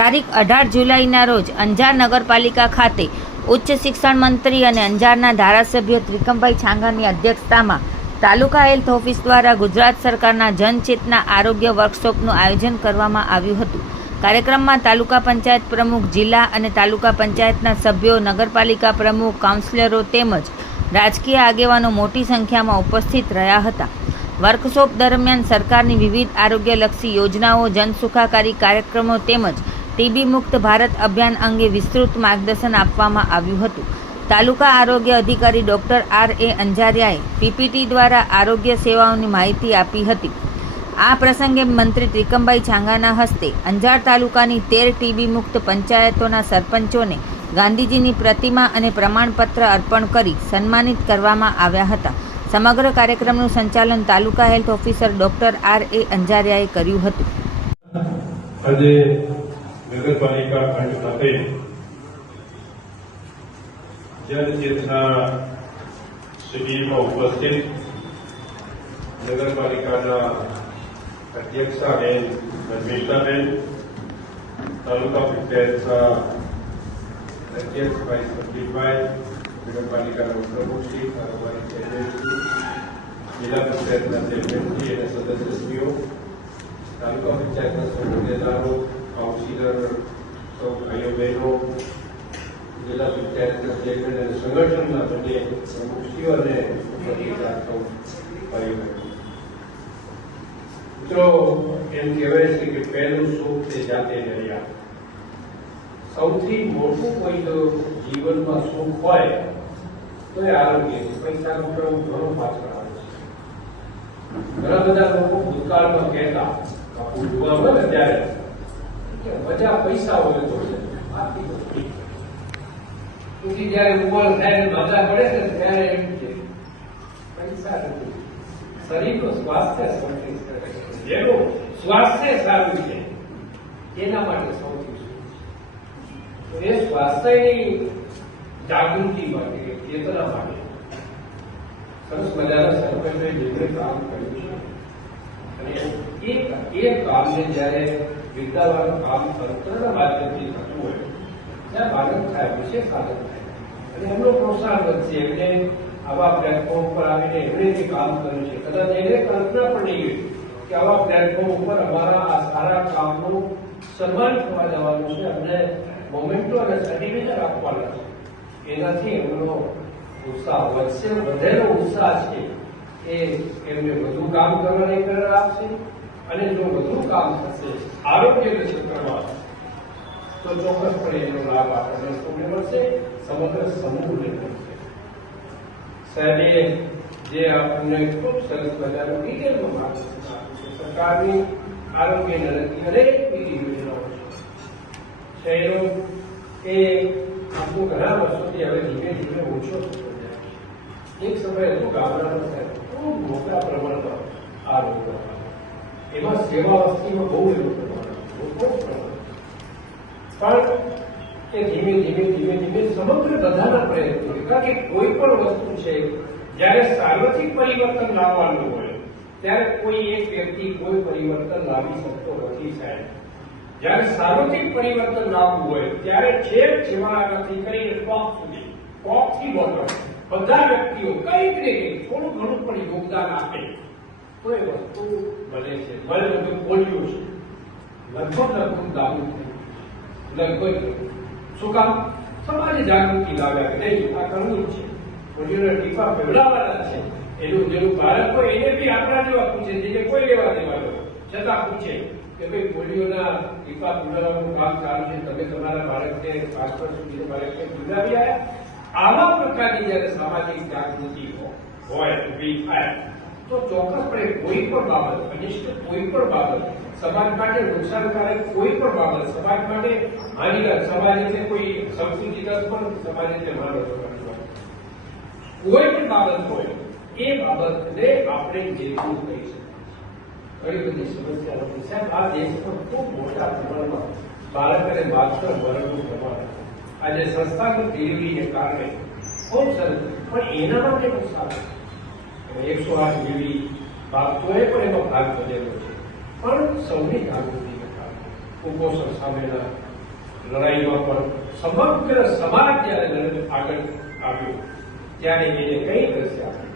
તારીખ 18 જુલાઈના રોજ અંજાર નગરપાલિકા ખાતે ઉચ્ચ શિક્ષણ મંત્રી અને અંજારના ધારાસભ્ય ત્રિકમભાઈ છાંગાની અધ્યક્ષતામાં તાલુકા હેલ્થ ઓફિસ દ્વારા ગુજરાત સરકારના જનચેતના આરોગ્ય વર્કશોપનું આયોજન કરવામાં આવ્યું હતું। કાર્યક્રમમાં તાલુકા પંચાયત પ્રમુખ, જિલ્લા અને તાલુકા પંચાયતના સભ્યો, નગરપાલિકા પ્રમુખ, કાઉન્સિલરો તેમજ રાજકીય આગેવાનો મોટી સંખ્યામાં ઉપસ્થિત રહ્યા હતા। વર્કશોપ દરમિયાન સરકારની વિવિધ આરોગ્યલક્ષી યોજનાઓ, જનસુખાકારી કાર્યક્રમો તેમજ ટીબી મુક્ત ભારત અભિયાન અંગે વિસ્તૃત માર્ગદર્શન આપવામાં આવ્યું હતું। તાલુકા આરોગ્ય અધિકારી ડોક્ટર R.A. અંજારિયાએ પીપીટી દ્વારા આરોગ્ય સેવાઓની માહિતી આપી હતી। આ પ્રસંગે મંત્રી ત્રિકમભાઈ છાંગાના હસ્તે અંજાર તાલુકાની 13 ટીબી મુક્ત પંચાયતોના સરપંચોને ગાંધીજીની પ્રતિમા અને પ્રમાણપત્ર અર્પણ કરી સન્માનિત કરવામાં આવ્યા હતા। સમગ્ર કાર્યક્રમનું સંચાલન તાલુકા હેલ્થ ઓફિસર ડોક્ટર R.A. અંજારિયાએ કર્યું હતું। આજે નગરપાલિકા ખંડ ખાતે જનચેતના શિબિરમાં ઉપસ્થિત નગરપાલિકાના અધ્યક્ષાબેન ધર્મેશભાઈ, તાલુકા પંચાયતના અધ્યક્ષ ભાઈ સંદીપભાઈ, નગરપાલિકાના ઉપપ્રમુખશ્રી, કારોબારી ચેરમેનશ્રી, જિલ્લા પંચાયતના ચેરમેનશ્રી અને સદસ્યશ્રીઓ, તાલુકા પંચાયતના સૌ હોદ્દેદારો, કાઉન્સિલર, સૌ ભાઈઓ બહેનો, જિલ્લા પંચાયતના ચેરમેન અને સંગઠનના બંને પ્રમુખશ્રીઓ અને પત્રકાર સૌ ભાઈઓ બહેનો, મિત્રો, એમ કહેવાય છે કે પહેલું સુખ તે જાતે રહ્યા। સૌથી મોટું કોઈ જો જીવનમાં સુખ હોય તો એ આરોગ્ય છે। પૈસાનો ક્રમ ઘણો પાછળ આવે છે। ઘણા બધા લોકો ભૂતકાળમાં કહેતા યુવા હોય ને ત્યારે કે બધા પૈસા હોય તો પછી જયારે ઉંમર થાય મજા પડે ને ત્યારે એમ કે પૈસા નથી, શરીરનું સ્વાસ્થ્ય જેનું સ્વાસ્થ્ય સારું છે એના માટે સૌથી એ સ્વાસ્થ્યની જાગૃતિ માટે, ચેતના માટે સરસ મજાના સરપંચે જે કામ કર્યું છે અને એ કામને જયારે વિદ્યાવાનું કામ તંત્રના માધ્યમથી થતું હોય ત્યાં બાળક થાય, વિશેષ આનંદ થાય અને એમનું પ્રોત્સાહન વધશે। એમને આવા પ્લેટફોર્મ પર આવીને એમણે જે કામ કર્યું છે, કદાચ એને કલ્પના પણ નહીં કે આવા પ્લેટફોર્મ ઉપર અમારા આ સારા કામનું સન્માન થવા જવાનું છે, અમને મોમેન્ટો અને સર્ટિફિકેટ આપવાના છે। એનાથી એમનો ઉત્સાહ વધશે, વધેલો ઉત્સાહ છે એ એમને વધુ કામ કરવાની પ્રેરણા આપશે અને જો વધુ કામ થશે આરોગ્ય ક્ષેત્રમાં તો ચોક્કસપણે એનો લાભ આપણને સૌને મળશે, સમગ્ર સમૂહને મળશે। સાહેબે જે આપણને ખૂબ સરસ મજાનું ડિટેલમાં માર્ગદર્શન આપ્યું છે। સરકારની આરોગ્યને લગતી અનેકવિધ યોજનાઓ છે। શહેરો એ આપણું ઘણા વર્ષોથી હવે ધીમે ધીમે ઓછો થતો જાય છે। એક સમય હતું ગામડામાં ખૂબ મોટા પ્રમાણમાં આ રોગો એમાં સેવા વસ્તીમાં બહુ એવું પ્રમાણ પણ એ ધીમે ધીમે ધીમે ધીમે સમગ્ર બધાના પ્રયત્નો, કારણ કે કોઈ પણ વસ્તુ છે જ્યારે સાર્વત્રિક પરિવર્તન લાવવાનું હોય ત્યારે કોઈ એક વ્યક્તિ કોઈ પરિવર્તન લાવી શકતો નથી સાહેબ। જ્યારે સાર્વત્રિક પરિવર્તન લાવવું હોય ત્યારે છેક છેવાડાથી કરીને ટોપ સુધી, ટોપથી બોટમ બધા વ્યક્તિઓ કંઈક ને કંઈક થોડું ઘણું પણ યોગદાન આપે તો એ વસ્તુ બને છે। મને બોલ્યું છે લગભગ દારૂ લગભગ શું કામ સમાજે જાગૃતિ લાવ્યા કે નહીં આ કરવું જ છે, પોલીઓના ટીપા પીવડાવવાના છે, એનું જેનું બાળક હોય એને બી આપણા જેવા પૂછે, જેને કોઈ લેવા દેવાનો છતાં પૂછે કે ભાઈ પોલીઓના ટીપા પીવડાવવાનું કામ ચાલુ છે, તમે તમારા બાળકને 5 વર્ષ સુધી બાળકને પીવડાવી આવ્યા। આવા પ્રકારની જયારે સામાજિક જાગૃતિ હોય ઉભી થાય તો ચોક્કસપણે કોઈ પણ બાબત, અનિષ્ટ કોઈ પણ બાબત, સમાજ માટે નુકસાનકારક કોઈ પણ બાબત, સમાજ માટે હાનિકારક, સમાજ એટલે કોઈ સંસ્કૃતિ પણ સમાજ એટલે માનવ કોઈ પણ બાબત હોય એ બાબતને આપણે જેવું કહી શકીએ। ઘણી બધી સમસ્યાઓ છે સાહેબ। આ દેશમાં ખૂબ મોટા પ્રમાણમાં બાળક અને માત્ર મરણનું પ્રમાણ આજે સંસ્થાગત ડિલિવરીને કારણે ખૂબ સરસ, પણ એના માટે પણ સારું 108 જેવી બાબતોએ પણ એમાં ભાગ ભજેલો છે। પણ સૌની જાગૃતિને કારણે કુપોષણ સામેના લડાઈમાં પણ સમગ્ર સમાજ જ્યારે આગળ આવ્યો ત્યારે એને કઈ કરશે આપણે